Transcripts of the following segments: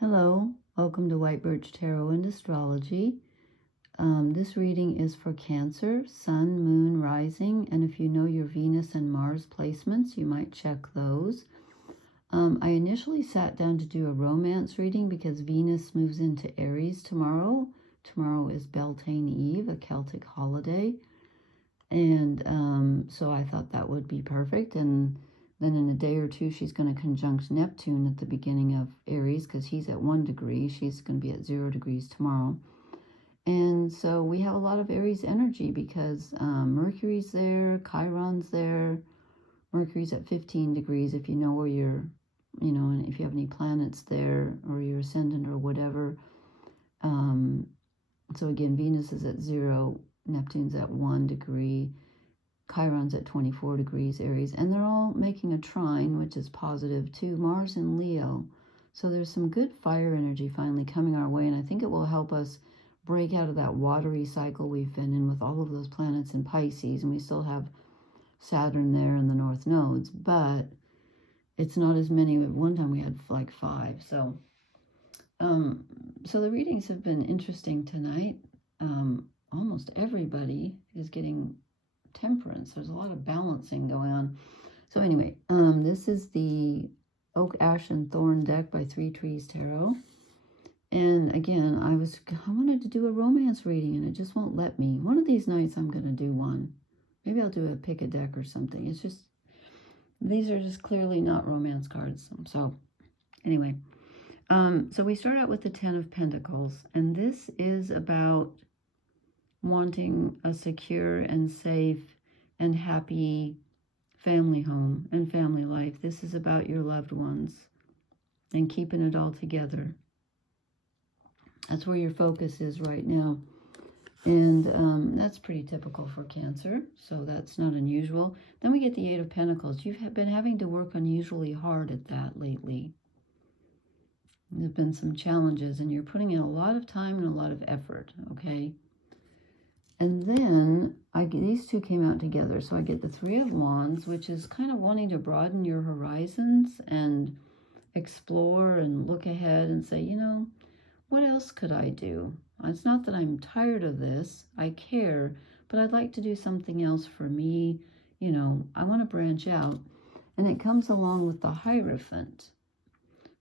Hello, welcome to White Birch Tarot and Astrology. This reading is for Cancer, Sun, Moon, Rising, and if you know your Venus and Mars placements, you might check those. I initially sat down to do a romance reading because Venus moves into Aries tomorrow. Tomorrow is Beltane Eve, a Celtic holiday, and so I thought that would be perfect. And then in a day or two, she's going to conjunct Neptune at the beginning of Aries because he's at 1 degree. She's going to be at 0 degrees tomorrow. And so we have a lot of Aries energy because Mercury's there, Chiron's there. Mercury's at 15 degrees if you know where you're, and if you have any planets there or your ascendant or whatever. So again, Venus is at 0, Neptune's at 1 degree. Chiron's at 24 degrees Aries, and they're all making a trine, which is positive, to Mars and Leo. So there's some good fire energy finally coming our way, and I think it will help us break out of that watery cycle we've been in with all of those planets in Pisces, and we still have Saturn there in the north nodes, but it's not as many. At one time we had like 5. So the readings have been interesting tonight. Almost everybody is getting Temperance. There's a lot of balancing going on. So anyway, this is the Oak, Ash, and Thorn deck by Three Trees Tarot. And again, I wanted to do a romance reading, and it just won't let me. One of these nights, I'm going to do one. Maybe I'll do a pick a deck or something. It's just, these are just clearly not romance cards. So anyway, so we start out with the 10 of Pentacles, and this is about wanting a secure and safe and happy family home and family life. This is about your loved ones and keeping it all together. That's where your focus is right now. And that's pretty typical for Cancer, so that's not unusual. Then we get the 8 of Pentacles. You've been having to work unusually hard at that lately. There's been some challenges, and you're putting in a lot of time and a lot of effort, okay? And then these two came out together. So I get the 3 of Wands, which is kind of wanting to broaden your horizons and explore and look ahead and say, what else could I do? It's not that I'm tired of this. I care, but I'd like to do something else for me. I want to branch out. And it comes along with the Hierophant.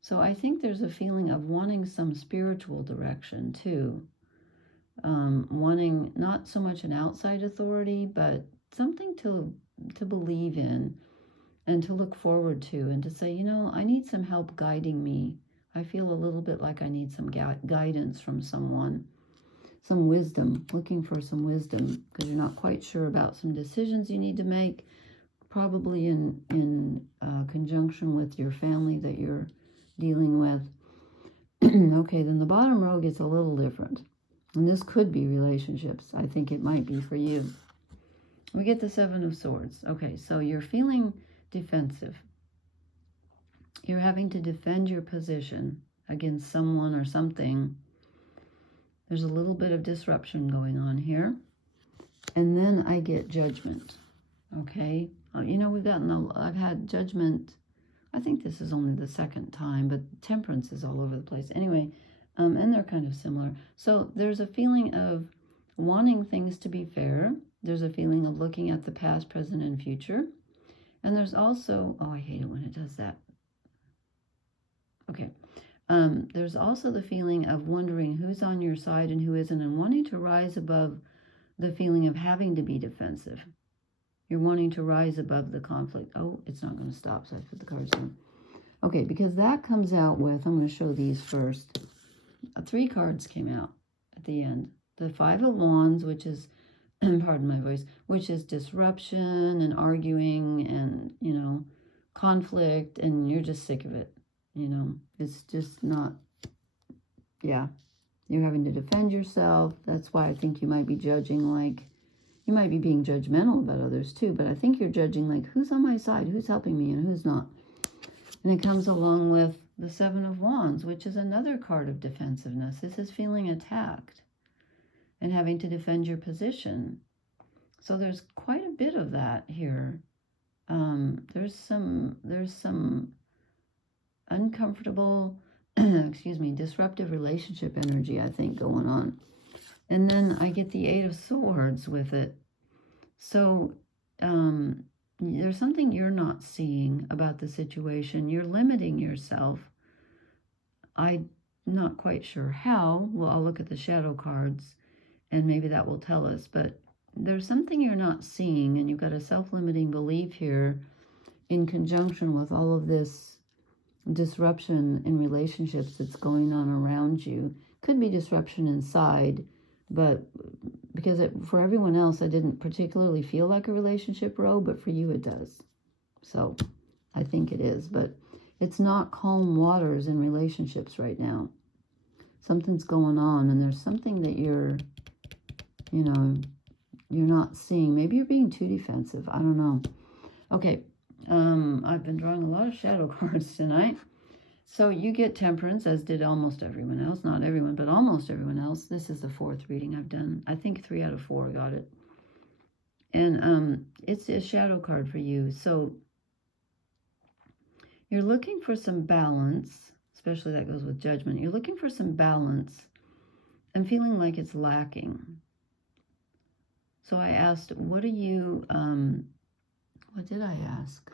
So I think there's a feeling of wanting some spiritual direction too. Wanting not so much an outside authority, but something to believe in and to look forward to, and to say, I need some help guiding me. I feel a little bit like I need some guidance from someone, some wisdom, looking for some wisdom, because you're not quite sure about some decisions you need to make, probably in conjunction with your family that you're dealing with. Okay, then the bottom row gets a little different. And this could be relationships. I think it might be for you. We get the 7 of Swords. Okay, so you're feeling defensive. You're having to defend your position against someone or something. There's a little bit of disruption going on here. And then I get Judgment. Okay, I've had Judgment. I think this is only the second time, but Temperance is all over the place. Anyway, and they're kind of similar. So there's a feeling of wanting things to be fair. There's a feeling of looking at the past, present, and future. And there's also, oh, I hate it when it does that. Okay. There's also the feeling of wondering who's on your side and who isn't, and wanting to rise above the feeling of having to be defensive. You're wanting to rise above the conflict. Oh, it's not going to stop, so I put the cards down. Okay, because that comes out with, I'm going to show these first. 3 cards came out at the end. The 5 of Wands, which is, pardon my voice, which is disruption and arguing and, conflict, and you're just sick of it. It's just not, yeah. You're having to defend yourself. That's why I think you might be judging, like, you might be being judgmental about others too, but I think you're judging, like, who's on my side, who's helping me, and who's not. And it comes along with the 7 of Wands, which is another card of defensiveness. This is feeling attacked and having to defend your position. So there's quite a bit of that here. There's some uncomfortable excuse me, disruptive relationship energy, I think, going on. And then I get the Eight of Swords with it. So there's something you're not seeing about the situation. You're limiting yourself. I'm not quite sure how. Well, I'll look at the shadow cards and maybe that will tell us. But there's something you're not seeing, and you've got a self-limiting belief here in conjunction with all of this disruption in relationships that's going on around you. Could be disruption inside, but because for everyone else, I didn't particularly feel like a relationship row, but for you it does. So I think it is, but it's not calm waters in relationships right now. Something's going on, and there's something that you're not seeing. Maybe you're being too defensive. I don't know. Okay. I've been drawing a lot of shadow cards tonight. So you get Temperance, as did almost everyone else. Not everyone, but almost everyone else. This is the 4th reading I've done. I think 3 out of 4 got it. And it's a shadow card for you. So you're looking for some balance, especially that goes with Judgment. You're looking for some balance and feeling like it's lacking. So I asked, what are you, what did I ask?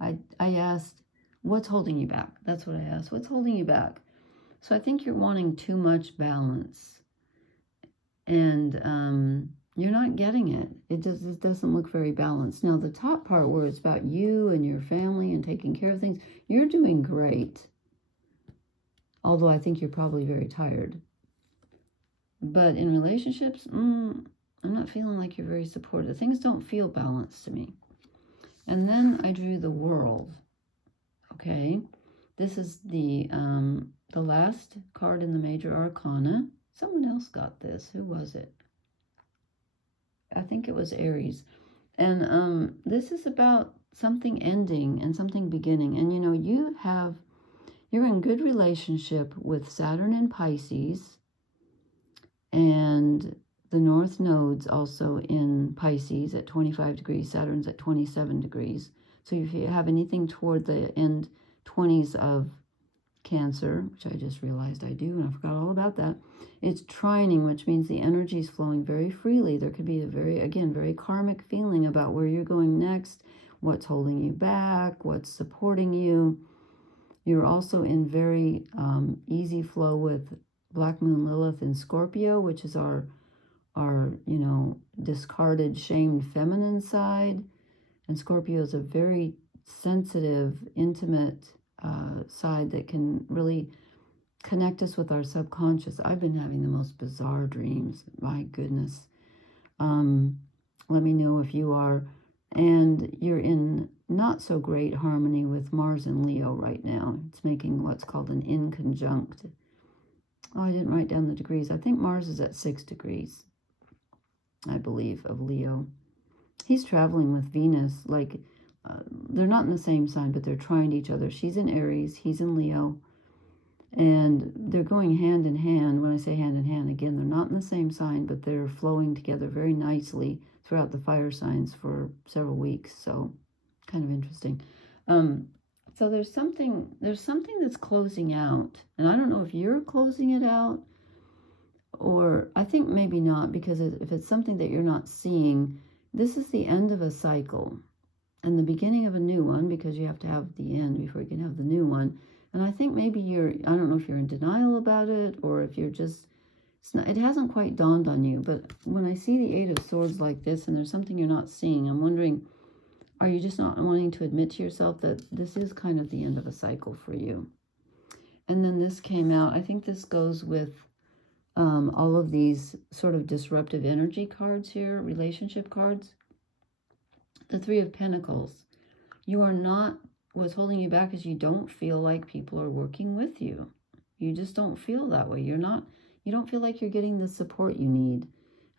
I asked, what's holding you back? That's what I asked. What's holding you back? So I think you're wanting too much balance. And you're not getting it. It doesn't look very balanced. Now, the top part where it's about you and your family and taking care of things, you're doing great. Although I think you're probably very tired. But in relationships, I'm not feeling like you're very supportive. Things don't feel balanced to me. And then I drew the World. Okay, this is the last card in the Major Arcana. Someone else got this. Who was it? I think it was Aries. And this is about something ending and something beginning. And you're in good relationship with Saturn and Pisces, and the North Node's also in Pisces at 25 degrees. Saturn's at 27 degrees. So if you have anything toward the end 20s of Cancer, which I just realized I do, and I forgot all about that, it's trining, which means the energy is flowing very freely. There could be a very karmic feeling about where you're going next, what's holding you back, what's supporting you. You're also in very easy flow with Black Moon Lilith in Scorpio, which is our discarded, shamed feminine side. And Scorpio is a very sensitive, intimate side that can really connect us with our subconscious. I've been having the most bizarre dreams. My goodness. Let me know if you are. And you're in not so great harmony with Mars and Leo right now. It's making what's called an inconjunct. Oh, I didn't write down the degrees. I think Mars is at 6 degrees, I believe, of Leo. He's traveling with Venus. Like, they're not in the same sign, but they're trying to each other. She's in Aries, he's in Leo. And they're going hand in hand. When I say hand in hand, again, they're not in the same sign, but they're flowing together very nicely throughout the fire signs for several weeks. So, kind of interesting. So there's something that's closing out. And I don't know if you're closing it out, or I think maybe not, because if it's something that you're not seeing, this is the end of a cycle and the beginning of a new one, because you have to have the end before you can have the new one. And I think maybe I don't know if you're in denial about it, or if you're just, it hasn't quite dawned on you. But when I see the 8 of Swords like this, and there's something you're not seeing, I'm wondering, are you just not wanting to admit to yourself that this is kind of the end of a cycle for you? And then this came out. I think this goes with all of these sort of disruptive energy cards here, relationship cards. The 3 of Pentacles. You are not, what's holding you back is you don't feel like people are working with you. You just don't feel that way. You don't feel like you're getting the support you need.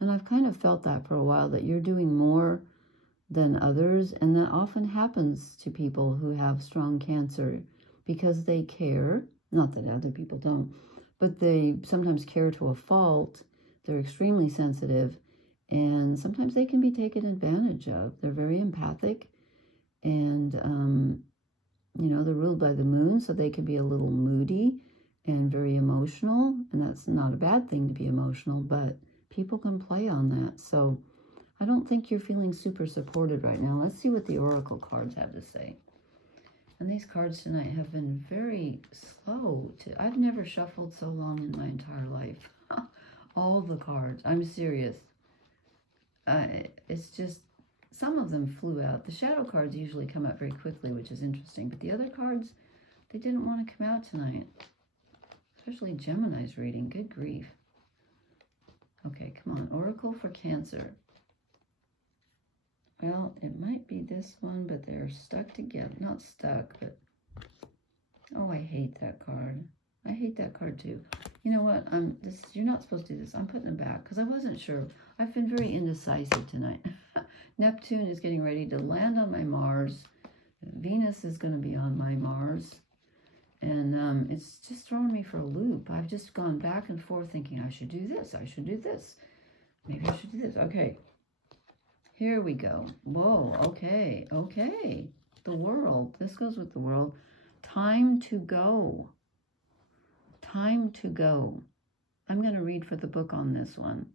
And I've kind of felt that for a while, that you're doing more than others. And that often happens to people who have strong Cancer, because they care. Not that other people don't, but they sometimes care to a fault. They're extremely sensitive, and sometimes they can be taken advantage of. They're very empathic, and they're ruled by the moon, so they can be a little moody and very emotional, and that's not a bad thing to be emotional, but people can play on that. So I don't think you're feeling super supported right now. Let's see what the oracle cards have to say. And these cards tonight have been very slow. I've never shuffled so long in my entire life. All the cards. I'm serious. It's just, some of them flew out. The shadow cards usually come out very quickly, which is interesting. But the other cards, they didn't want to come out tonight. Especially Gemini's reading. Good grief. Okay, come on. Oracle for Cancer. Well, it might be this one, but they're stuck together. Not stuck, but... Oh, I hate that card. I hate that card too. You know what? You're not supposed to do this. I'm putting them back because I wasn't sure. I've been very indecisive tonight. Neptune is getting ready to land on my Mars. Venus is going to be on my Mars. And it's just throwing me for a loop. I've just gone back and forth thinking, I should do this. I should do this. Maybe I should do this. Okay. Here we go. Whoa. Okay. Okay. The World. This goes with the World. Time to go. Time to go. I'm going to read for the book on this one.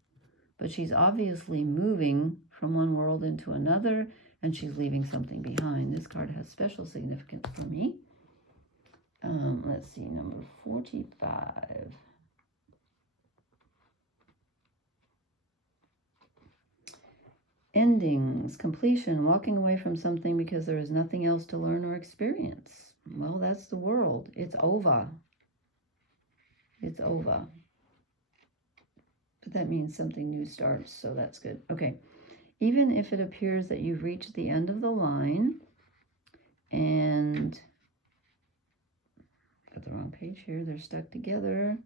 But she's obviously moving from one world into another, and she's leaving something behind. This card has special significance for me. Let's see, number 45. Endings, completion, walking away from something because there is nothing else to learn or experience. Well, that's the World. It's over. It's over. But that means something new starts, so that's good. Okay. Even if it appears that you've reached the end of the line, and got the wrong page here, they're stuck together,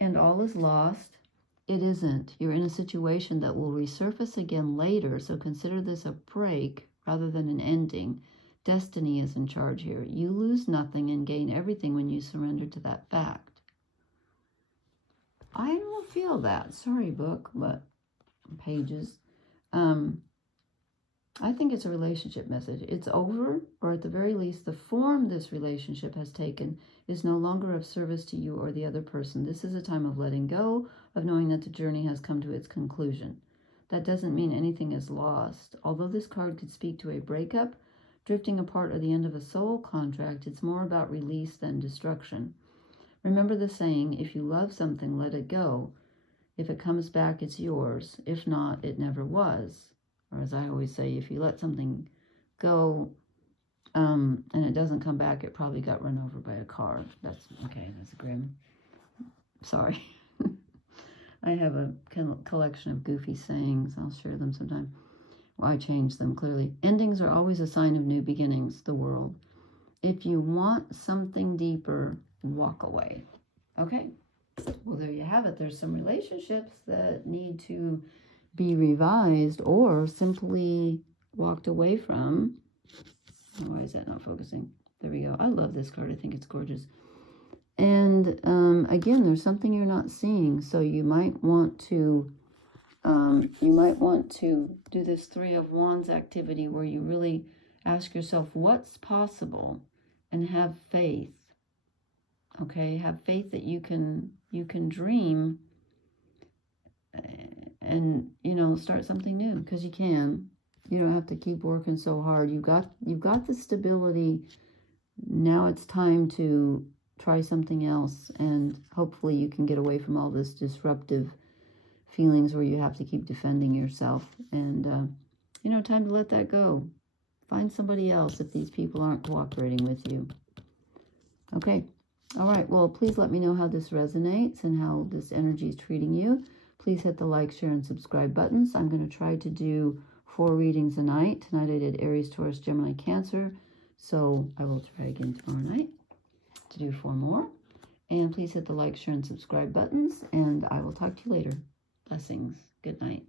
and all is lost, it isn't. You're in a situation that will resurface again later, so consider this a break rather than an ending. Destiny is in charge here. You lose nothing and gain everything when you surrender to that fact. I don't feel that. Sorry, book, but pages. I think it's a relationship message. It's over, or at the very least, the form this relationship has taken is no longer of service to you or the other person. This is a time of letting go, of knowing that the journey has come to its conclusion. That doesn't mean anything is lost. Although this card could speak to a breakup, drifting apart, or the end of a soul contract, it's more about release than destruction. Remember the saying, if you love something, let it go. If it comes back, it's yours. If not, it never was. Or as I always say, if you let something go and it doesn't come back, it probably got run over by a car. That's grim. Sorry. I have a collection of goofy sayings. I'll share them sometime. Well, I changed them clearly. Endings are always a sign of new beginnings, the World. If you want something deeper, walk away. Okay. Well, there you have it. There's some relationships that need to be revised or simply walked away from. Why is that not focusing? There we go. I love this card. I think it's gorgeous. And again, there's something you're not seeing, so you might want to do this Three of Wands activity where you really ask yourself what's possible and have faith. Okay, have faith that you can dream and start something new, because you can. You don't have to keep working so hard. You've got the stability. Now it's time to try something else, and hopefully you can get away from all this disruptive feelings where you have to keep defending yourself, and time to let that go. Find somebody else if these people aren't cooperating with you. Okay. All right, well, please let me know how this resonates and how this energy is treating you. Please hit the like, share, and subscribe buttons. I'm going to try to do 4 readings a night. Tonight I did Aries, Taurus, Gemini, Cancer. So I will try again tomorrow night to do 4 more. And please hit the like, share, and subscribe buttons. And I will talk to you later. Blessings. Good night.